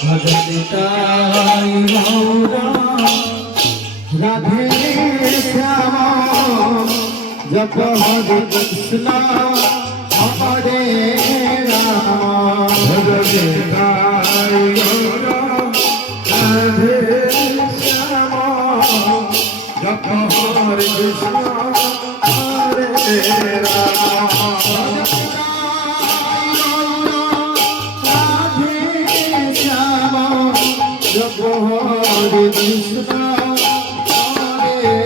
ভজতাই গৌরা রাধে শ্যাম জপ হরে কৃষ্ণ হরে রাম ভজতাই গৌরা রাধে শ্যাম জপ হরে কৃষ্ণ হরে Ram Hare Krishna, Hare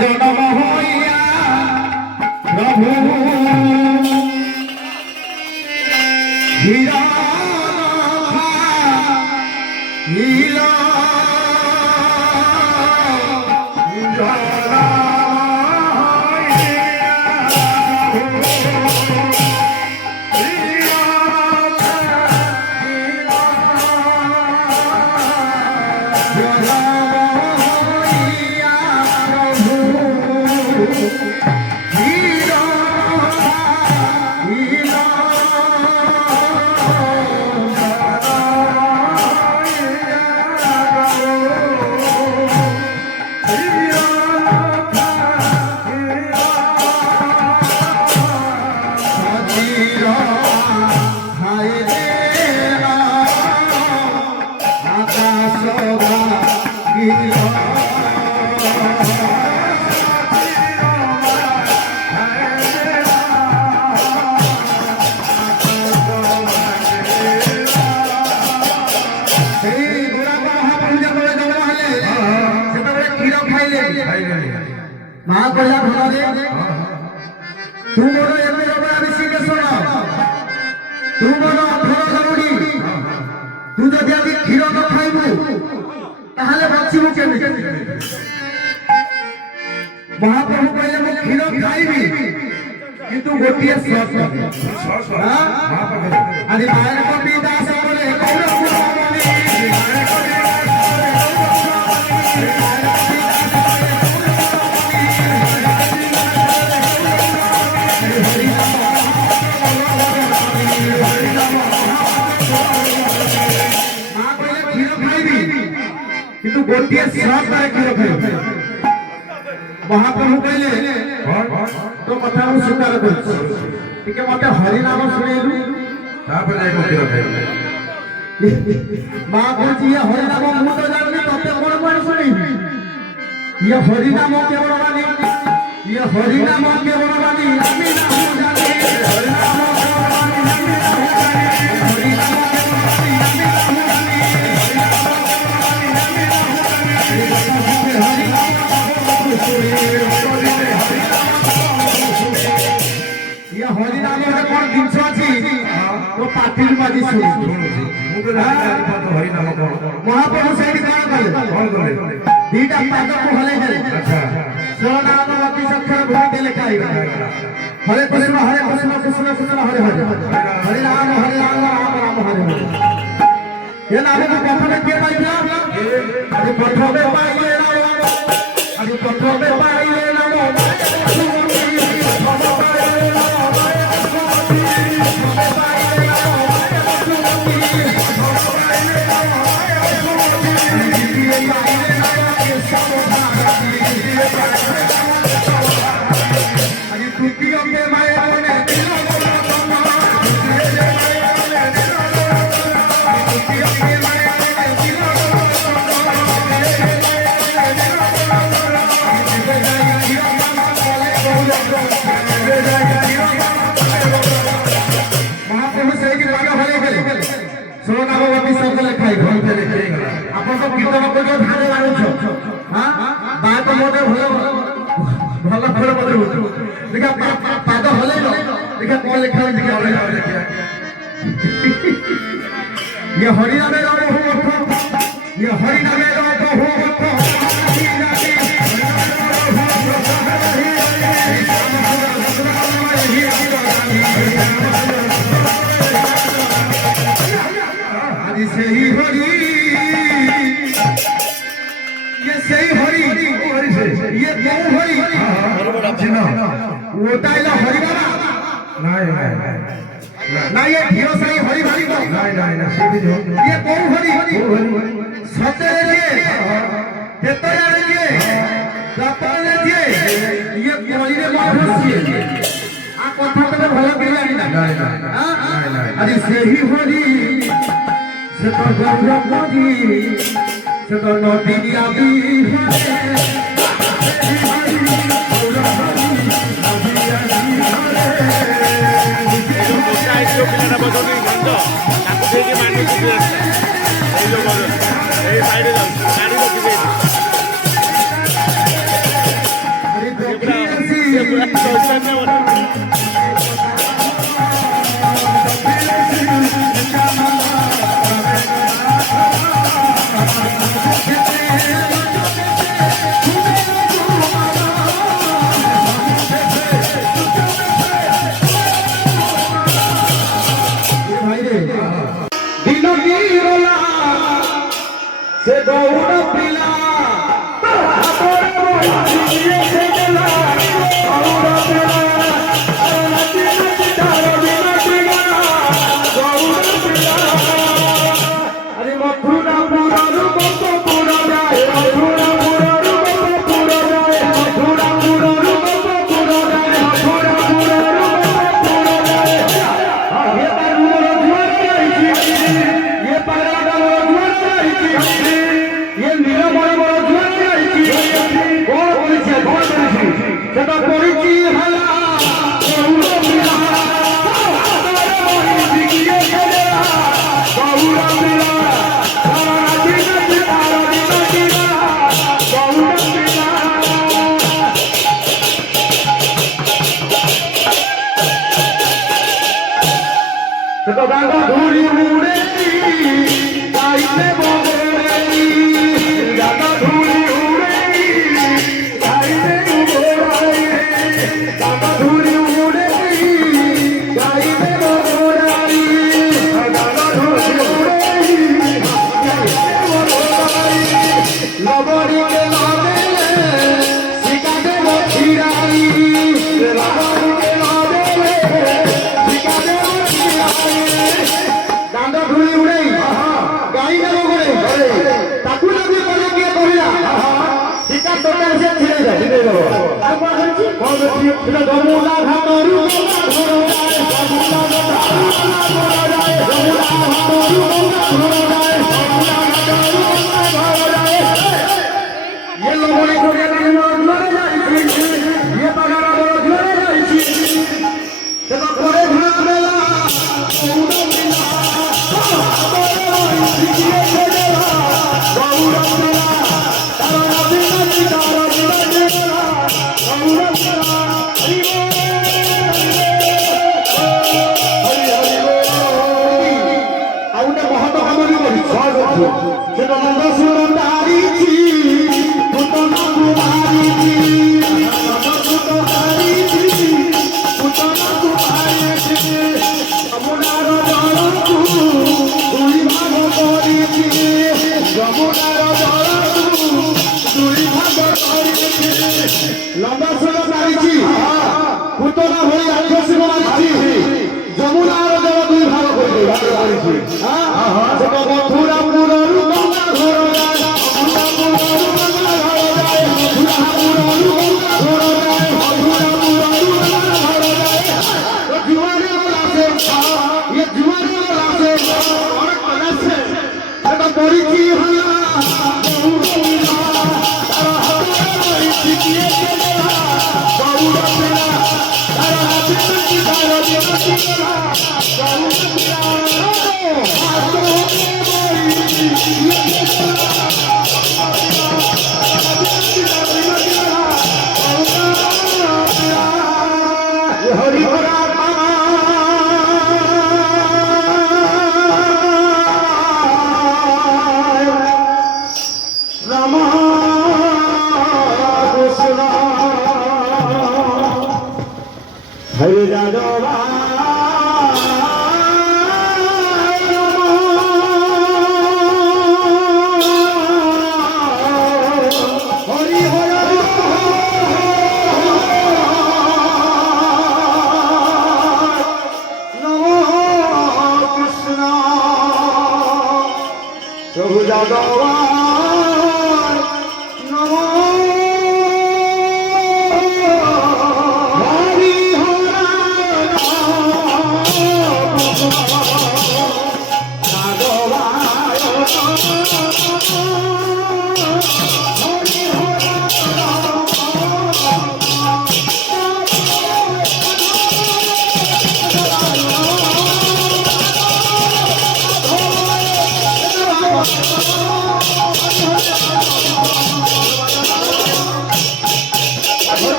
জনম হইয়া প্রভু হীরা নীলা মা কইলা ভনরে তুমর এবে রবে আমি শিখে শোনা তুমর অথর জরুরি তু যদি আমি ক্ষীর ন খাইবু তাহলে বাঁচিবু কেমনে মহাপ্রভু কইলে মু ক্ষীর খাইবি কিন্তু গোটিয়ে সস হ্যাঁ আদি মায়ের কবি দাস বলে Hare কিন্তু ଗୋଟିଏ ଶ୍ରଦ୍ଧାରେ କ୍ଷୀର ଖାଇବେ। ମହାପ୍ରଭୁ କହିଲେ ତୋ କଥା ମୁଁ ସ୍ୱୀକାର କରୁଛି, ଟିକେ ମତେ ହରିନାମ ଶୁଣେଇଲୁ, ତାପରେ ଯାଇ କ୍ଷୀର ଖାଇବେ। ମା କହୁଛି ଇଏ ହରିନାମ ମୁଁ ତ ଜାଣିନି, ତତେ କଣ କଣ ଶୁଣେଇବି? ଇଏ ହରିନାମ କେବଳ ବାଣୀ, ଇଏ ହରିନାମ କେବଳ ବାଣୀ, ଆମେ ନାମ ଜାଣି ହରିନାମ କେବଳ ବାଣୀ, ଆମେ ନାମ ଜାଣି ହରିନାମ କେବଳ ବାଣୀ, ଆମେ ନାମ ଜାଣି ଇଏ ହରିନାମ ଗୋଟେ କଣ ଜିନିଷ ଅଛି ତୋ ପାଟିରୁ ବାଜି ଶୁଣୁଛି। ମୁଁ ତ ଜାଣିପାରୁଛି ହରିନାମ କଣ। ମହାପ୍ରଭୁ ସେଇଠି କଣ କଲେ? ଦିଟା ପାଦକୁ ହଲେଇ ଦେଲେ, ସ୍ୱରନାମ ଅତି ସକ୍ଷର ଭୂମିକେ ଲେଖା ହେଇଗଲା। ହରେ କୃଷ୍ଣ କୃଷ୍ଣ କୃଷ୍ଣ ହରେ ହରେ, ହରେ ରାମ ରାମ ରାମ ହରେ ହରେ। ଏ ନାମକୁ ପ୍ରଥମେ କିଏ ପାଇଥିଲା? ଆଜି ପ୍ରଥମେ ପାଇଲେ ନାମ, ଆଜି ପ୍ରଥମେ ପାଇଲେ ନାମ, ଆପଣ ତ କୀର୍ତ୍ତନ କରୁଛ, ଧାନ ମାରୁଛ, ବାଦ ମଧ୍ୟ ଭଲ ଭଲ ଫଳ ମଧ୍ୟ ହଉଛ। ଦେଖିଆ ପାଦ ହଲେଇଲ, ଦେଖିଆ କଣ ଲେଖା ହଉଛି? ଇଏ ହରିନାମେ ରବ ହୁ ଅର୍ଥ, ଇଏ ହରିନାମେ ରବ ହୁ ଅର୍ଥ, আজ সেই হরি, ये सही हरी, ये दो हरी, होता है ना हरी बाबा? नहीं ना ये ढेर सारी हरी भारी को, ये दो हरी, सत्य लीजिए, कितना लीजिए, कितना लीजिए, ये कोई ने मार दिए, आप कथा तो भला किया नहीं, अरे सही हरी, से तो गौरव नदी, से तो नदी आबी है। से गौड़ पिला अरे मथुरा पूरा रूप पूरा जाए, मथुरा पूरा रूप पूरा जाए, मथुरा पूरा रूप पूरा जाए, मथुरा पूरा रूप पूरा जाए। ये पागल जुआर जाई, ये पागल जुआर जाई, ये नीला बड़ बड़ जुआर जाई। कौन करिছে সেটা করিছি হলা গৌর মিলা, গৌর মিলা तो गागा धूरी उड़े गाइते बगरे, गागा धूरी उड़े गाइते बगरे, गागा धूरी उड़े गाइते बगरे, गागा धूरी उड़े गाइते बगरे। लबड़ी के लागे सिका दे बखिराई, लबड़ी के लागे सिका दे दांडा धूली उड़े गाई नब करे ताकू नदी কাটটা এসে ছিঁড়ে যায় ছিঁড়ে গেল আর কোন করছি এটা যমুনা ঘাটরু ঘোরা যায় যমুনা ঘাটরু ঘোরা যায় যমুনা ঘাটরু ঘোরা যায় যমুনা ঘাটরু ঘোরা যায় ये लोगों ने को कहना है लोग लड़े जाएंगे ये बगारा लोग लड़े जाएंगे देखो कोरे घना मेला पूरा मेला ये मेला पूरा मेला तारा बिना तारा बिना मेला पूरा मेला हरि हरि आउटे बहुत हमरी बड़ी स्वागत से नंद सुरंदारी जी पुतना कुमारी जी पुतहारी जी पुतना कुमारी जी যমুনার জলকু দুই ভাগ করিছি যমুনার জলকু দুই ভাগ করিছি লম্বা সুরা মারিছি পুতনা ভরি আদিবাসী মারিছি যমুনার জল দুই ভাগ করিছি সেটা মথুরা পুরর গঙ্গা ঘোরা যায় মথুরা পুরর গঙ্গা ঘোরা যায় মথুরা পুরর গঙ্গা ঘোরা যায় মথুরা পুরর গঙ্গা ঘোরা যায় जुआरे वाला से ये जुआरे वाला से और कला से এটা পরিচি হলা বহুরা তারা হাতে শিখিয়ে গেলা বহুরা পেলা তারা হাতে শিখালো দেবতি গেলা বহুরা হরি হরা हरे राघवा हरि हरा नमो कृष्ण प्रभु राघवा नमो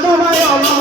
ঠাকুর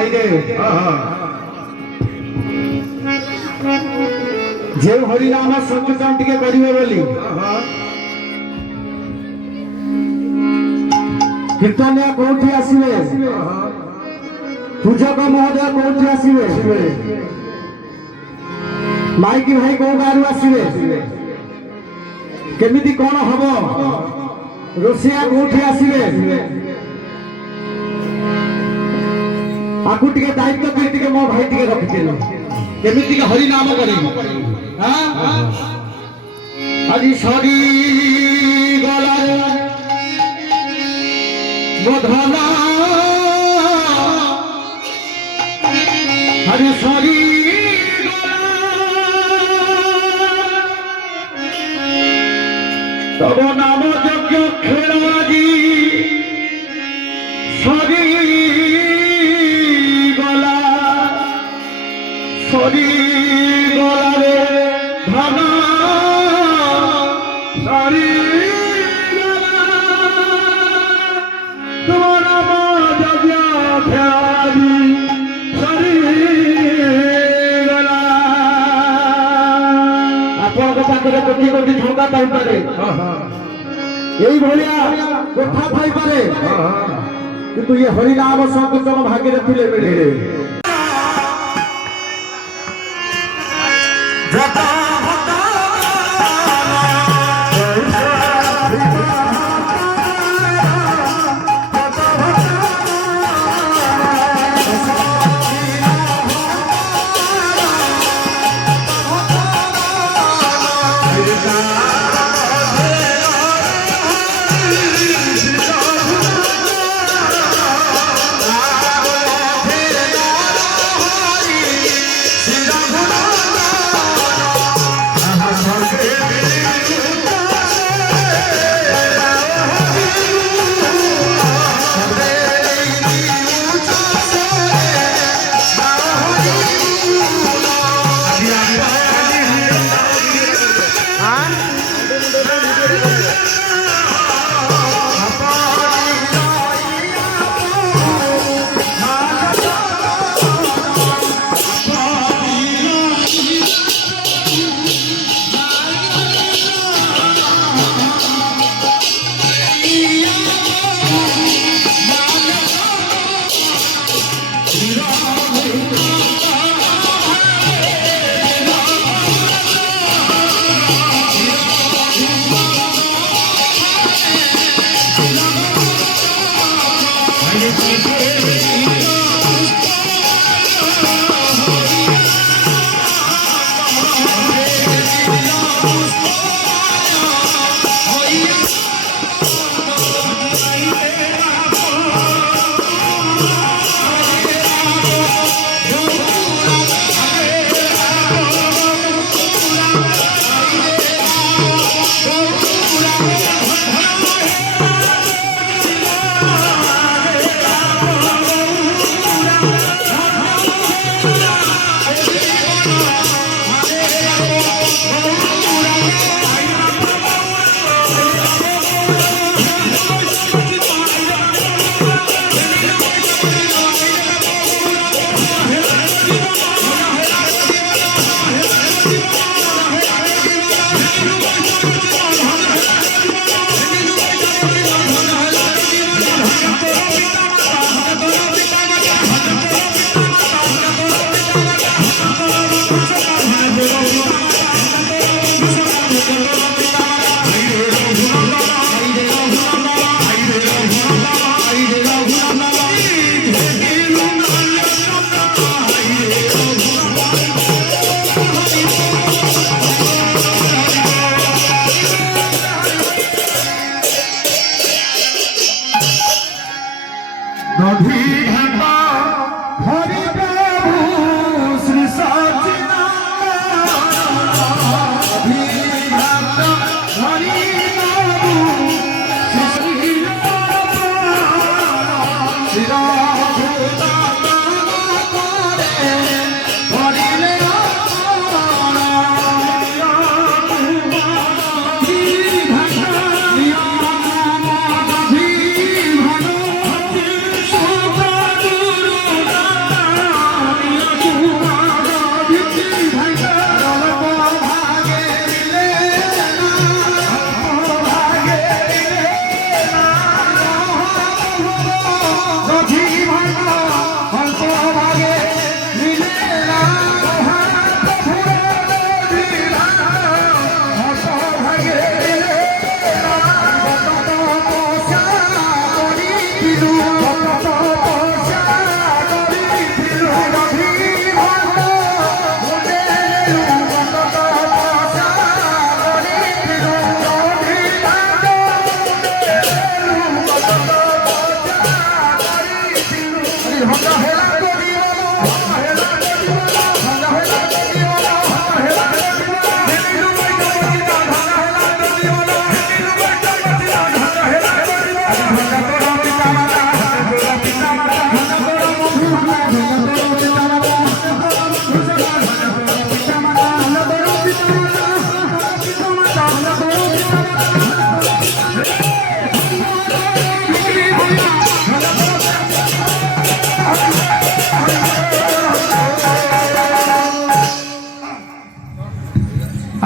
ଭାଇରେ ହଁ ହଁ ଯେ ହରିନାମ ସଂକୀର୍ତ୍ତନ ଟିକେ କରିବେ ବୋଲି ହଁ କୀର୍ତ୍ତନିଆ କୋଉଠି ଆସିବେ ପୂଜକ ମହୋଦୟ କୋଉଠି ଆସିବେ ମାଇକି ଭାଇ କୋଉ ଗାଁରୁ ଆସିବେ କେମିତି କଣ ହବ ରୋଷେଇଆ କୋଉଠି ଆସିବେ ଆକୁ ଟିକେ ଦାୟିତ୍ୱ କରି ଟିକେ ମୋ ଭାଇ ଟିକେ ରଖିଥିଲେ କେମିତି ଟିକେ ହରିନାମ କରିବି ଆଜି ସରି ଗଲା ମୋ ଧନ ଆଜି ସରି তব নাম যজ্ঞ খেলাজি সরি গলা রে ধন সরি গলা তোমার নাম যজ্ঞ খেলাজি সরি গলা ଆପଣଙ୍କ ପାଖରେ କୋଟି କୋଟି ଟଙ୍କା ପାଇପାରେ এইভଳିଆ କଥା ଥାଇପାରେ କିନ୍ତୁ ଇଏ ହରିନାମ ସଂକୀର୍ତ୍ତନ ଭାଗ୍ୟରେ ଥିଲେ ମିଳିଲେ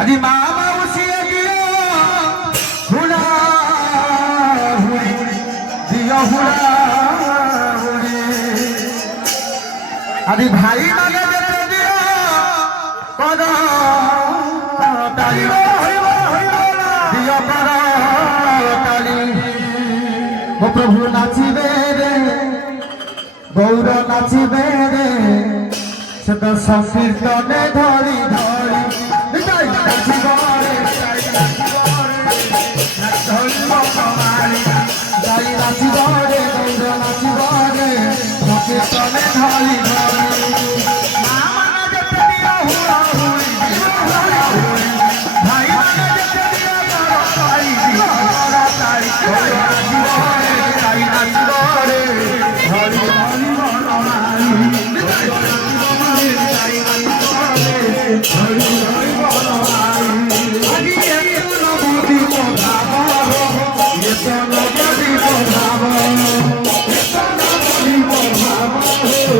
আজি মা মাউসিয়ে দিও হুড়া হুড়ি দিও হুড়া হুড়ি আজি ভাই মাগে যেতে দিও পদ তালি দিও পদ তালি ও প্রভু নাচিবে রে গৌর নাচিবে রে সে তো সংকীর্তনে ধরি ধরি নাচিব রে যাই নাচিব রে গৌর নাচিব রে সংকীর্তনে ধরি ধরি মা মানে যেতে দিও হুড়া হুড়ি দিও হুড়া হুড়ি ভাই মানে যেতে দিও বড় তাই দিও বড় তাই নাচিব রে যাই নাচিব রে হরি হরি বড় মারি হরি হরি বড় মারি আজি এত নবী পধাব এত নবী পধাব এত নবী পধাব এত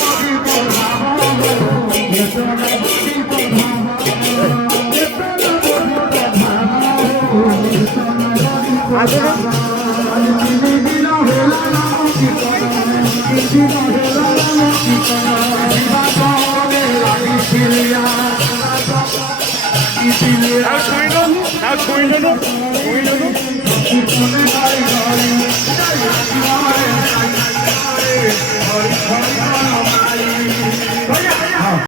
নবী পধাব এত নবী Now, Torino,